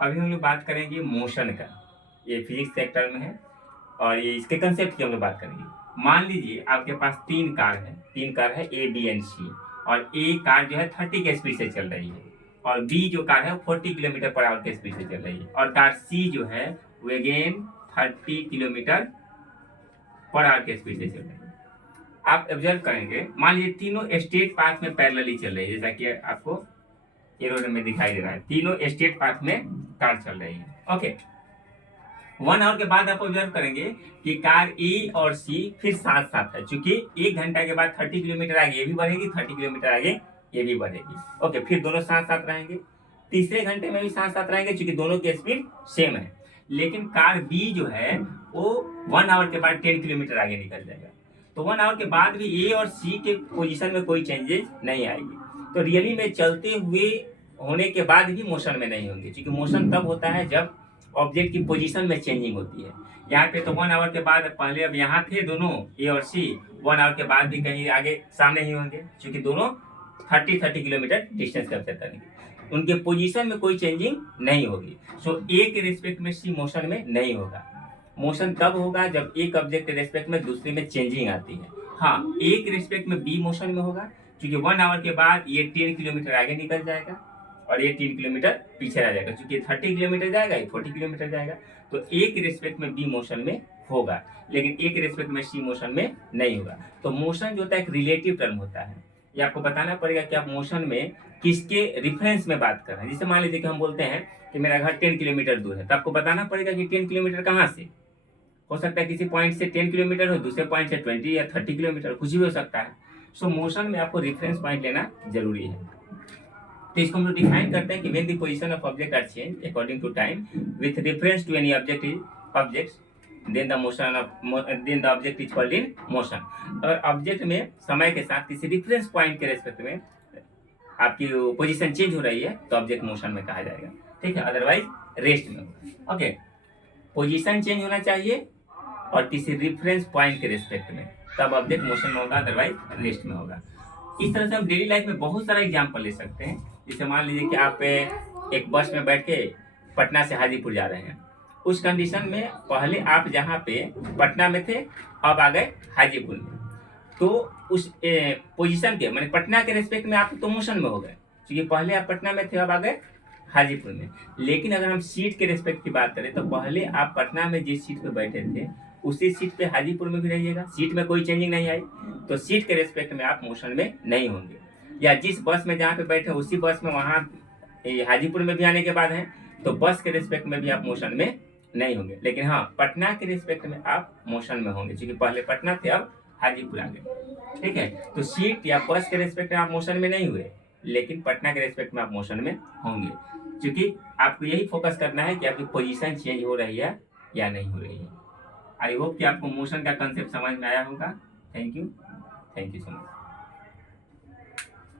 अभी हम लोग बात करेंगे मोशन का। ये फिजिक्स सेक्टर में है और ये इसके कंसेप्ट की हम लोग बात करेंगे। मान लीजिए आपके पास तीन कार है ए बी एंड सी, और ए कार जो है 30 के स्पीड से चल रही है और बी जो कार है वो 40 किलोमीटर पर आवर के स्पीड से चल रही है, और कार सी जो है वो अगेन 30 किलोमीटर पर आवर के स्पीड से चल रही है। आप ऑब्जर्व करेंगे, मान लीजिए तीनों स्ट्रेट पाथ में पैरेलली चल रही है, जैसा कि आपको एरो में दिखाई दे रहा है। तीनों स्ट्रेट पाथ में कार चल रही है। ओके, 1 आवर के बाद आप ऑब्जर्व करेंगे कि कार ए और सी फिर साथ साथ है, क्योंकि 1 घंटा के बाद 30 किलोमीटर आगे ये भी बढ़ेगी, 30 किलोमीटर आगे ये भी बढ़ेगी। ओके, फिर दोनों साथ साथ रहेंगे। तीसरे घंटे में भी साथ साथ रहेंगे, क्योंकि दोनों की स्पीड सेम है। लेकिन कार बी जो है वो 1 आवर के बाद 10 किलोमीटर आगे निकल जाएगा। तो 1 आवर के बाद भी ए और सी के पोजिशन में कोई चेंजेस नहीं आएगी। तो रियली में चलते हुए होने के बाद भी मोशन में नहीं होंगे, क्योंकि मोशन तब होता है जब ऑब्जेक्ट की पोजीशन में चेंजिंग होती है। यहाँ पे तो 1 आवर के बाद, पहले अब यहाँ थे दोनों ए और सी, 1 आवर के बाद भी कहीं आगे सामने ही होंगे, क्योंकि दोनों 30 किलोमीटर डिस्टेंस कैप्चर करेंगे। उनके पोजीशन में कोई चेंजिंग नहीं होगी। सो ए के रिस्पेक्ट में सी मोशन में नहीं होगा। मोशन तब होगा जब एक ऑब्जेक्ट के रिस्पेक्ट में दूसरे में चेंजिंग आती है। हाँ, ए के रिस्पेक्ट में बी मोशन में होगा, क्योंकि 1 आवर के बाद ये 10 किलोमीटर आगे निकल जाएगा और ये 3 किलोमीटर पीछे रह जाएगा, क्योंकि 30 किलोमीटर जाएगा, ये 40 किलोमीटर जाएगा। तो ए के रिस्पेक्ट में बी मोशन में होगा, लेकिन ए के रिस्पेक्ट में सी मोशन में नहीं होगा। तो मोशन जो होता है एक रिलेटिव टर्म होता है। ये आपको बताना पड़ेगा कि आप मोशन में किसके रिफरेंस में बात कर रहे हैं। जैसे मान लीजिए कि हम बोलते हैं कि मेरा घर 10 किलोमीटर दूर है, तो आपको बताना पड़ेगा कि 10 किलोमीटर कहाँ से हो सकता है। किसी पॉइंट से 10 किलोमीटर हो, दूसरे पॉइंट से 20 या 30 किलोमीटर, कुछ भी हो सकता है। सो मोशन में आपको रेफरेंस पॉइंट लेना जरूरी है। तो इसको हम लोग डिफाइन करते हैं कि when the position of object are change according to time with reference to any object then the object is called in motion. और ऑब्जेक्ट में समय के साथ किसी रेफरेंस पॉइंट के रेस्पेक्ट में आपकी पोजीशन चेंज हो रही है तो ऑब्जेक्ट मोशन में कहा जाएगा। ठीक है, अदरवाइज रेस्ट में होगा। ओके, पोजीशन चेंज होना चाहिए और किसी रेफरेंस पॉइंट के रेस्पेक्ट में, तब ऑब्जेक्ट मोशन में होगा, अदरवाइज रेस्ट में होगा। इस तरह से हम डेली लाइफ में बहुत सारा एग्जाम्पल ले सकते हैं। जैसे मान लीजिए कि आप एक बस में बैठ के पटना से हाजीपुर जा रहे हैं। उस कंडीशन में पहले आप जहाँ पे पटना में थे, अब आ गए हाजीपुर में, तो उस पोजीशन के माने पटना के रेस्पेक्ट में आप तो मोशन में हो गए, क्योंकि पहले आप पटना में थे, अब आ गए हाजीपुर में। लेकिन अगर हम सीट के रेस्पेक्ट की बात करें तो पहले आप पटना में जिस सीट पे बैठे थे उसी सीट पे हाजीपुर में भी रहिएगा, सीट में कोई चेंजिंग नहीं आई, तो सीट के रेस्पेक्ट में आप मोशन में नहीं होंगे। या जिस बस में जहाँ पे बैठे उसी बस में वहाँ हाजीपुर में भी आने के बाद हैं, तो बस के रेस्पेक्ट में भी आप मोशन में नहीं होंगे। लेकिन हाँ, पटना के रेस्पेक्ट में आप मोशन में होंगे, क्योंकि पहले पटना थे, अब हाजीपुर आ गए। ठीक है, तो सीट या बस के रेस्पेक्ट में आप मोशन में नहीं हुए, लेकिन पटना के रेस्पेक्ट में आप मोशन में होंगे, क्योंकि आपको यही फोकस करना है कि आपकी पोजीशन चेंज हो रही है या नहीं हो रही है। आई होप कि आपको मोशन का कंसेप्ट समझ में आया होगा। Thank you so much.